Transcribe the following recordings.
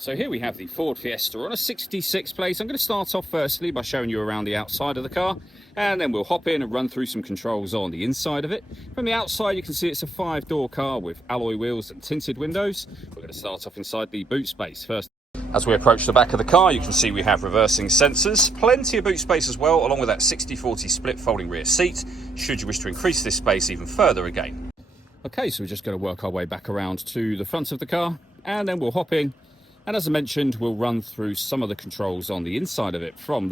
So here we have the Ford Fiesta on a 66 plate. I'm going to start off firstly by showing you around the outside of the car, and then we'll hop in and run through some controls on the inside of it. From the outside you can see it's a 5-door car with alloy wheels and tinted windows. We're going to start off inside the boot space first. As we approach the back of the car, you can see we have reversing sensors, plenty of boot space as well, along with that 60/40 split folding rear seat, should you wish to increase this space even further again. Okay, so we're just going to work our way back around to the front of the car, and then we'll hop in. And as I mentioned, we'll run through some of the controls on the inside of it from...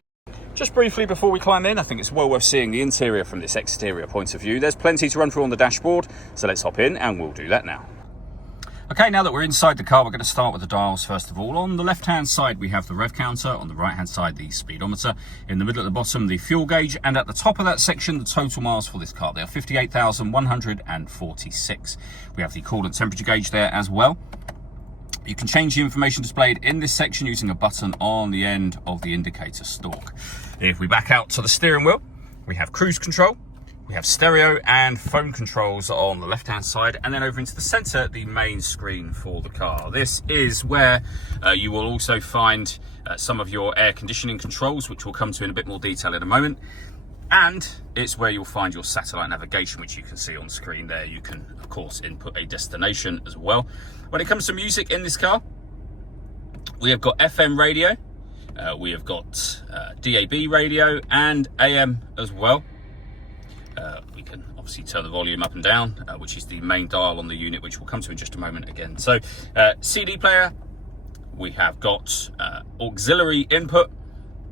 Just briefly before we climb in, I think it's well worth seeing the interior from this exterior point of view. There's plenty to run through on the dashboard, so let's hop in and we'll do that now. Okay, now that we're inside the car, we're going to start with the dials first of all. On the left-hand side, we have the rev counter. On the right-hand side, the speedometer. In the middle at the bottom, the fuel gauge. And at the top of that section, the total miles for this car. They are 58,146. We have the coolant temperature gauge there as well. You can change the information displayed in this section using a button on the end of the indicator stalk. If we back out to the steering wheel, we have cruise control, we have stereo and phone controls on the left-hand side, and then over into the center, the main screen for the car. This is where you will also find some of your air conditioning controls, which we'll come to in a bit more detail in a moment. And it's where you'll find your satellite navigation, which you can see on screen there. You can, of course, input a destination as well. When it comes to music in this car, we have got FM radio, we have got DAB radio and AM as well. We can obviously turn the volume up and down, which is the main dial on the unit, which we'll come to in just a moment again. So CD player, we have got auxiliary input,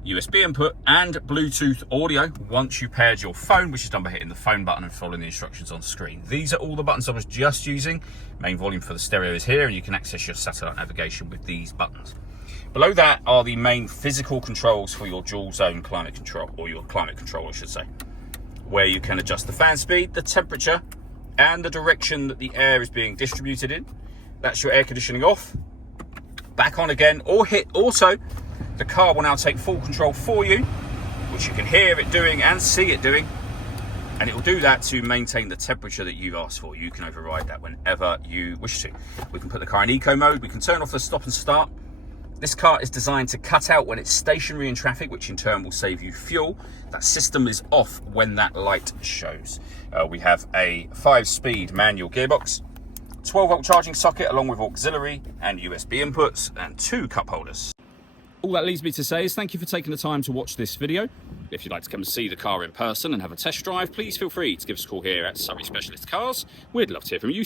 USB input and Bluetooth audio once you paired your phone, which is done by hitting the phone button and following the instructions on screen. These are all the buttons I was just using. Main volume for the stereo is here, and you can access your satellite navigation with these buttons. Below that are the main physical controls for your dual zone climate control, or your climate control I should say, where you can adjust the fan speed, the temperature and the direction that the air is being distributed in. That's your air conditioning off, back on again, or hit auto. The car will now take full control for you, which you can hear it doing and see it doing, and it will do that to maintain the temperature that you've asked for. You can override that whenever you wish to. We can put the car in eco mode, we can turn off the stop and start. This car is designed to cut out when it's stationary in traffic, which in turn will save you fuel. That system is off when that light shows. We have a 5-speed manual gearbox, 12-volt charging socket along with auxiliary and USB inputs, and 2 cup holders. All that leaves me to say is thank you for taking the time to watch this video. If you'd like to come and see the car in person and have a test drive, please feel free to give us a call here at Surrey Specialist Cars. We'd love to hear from you.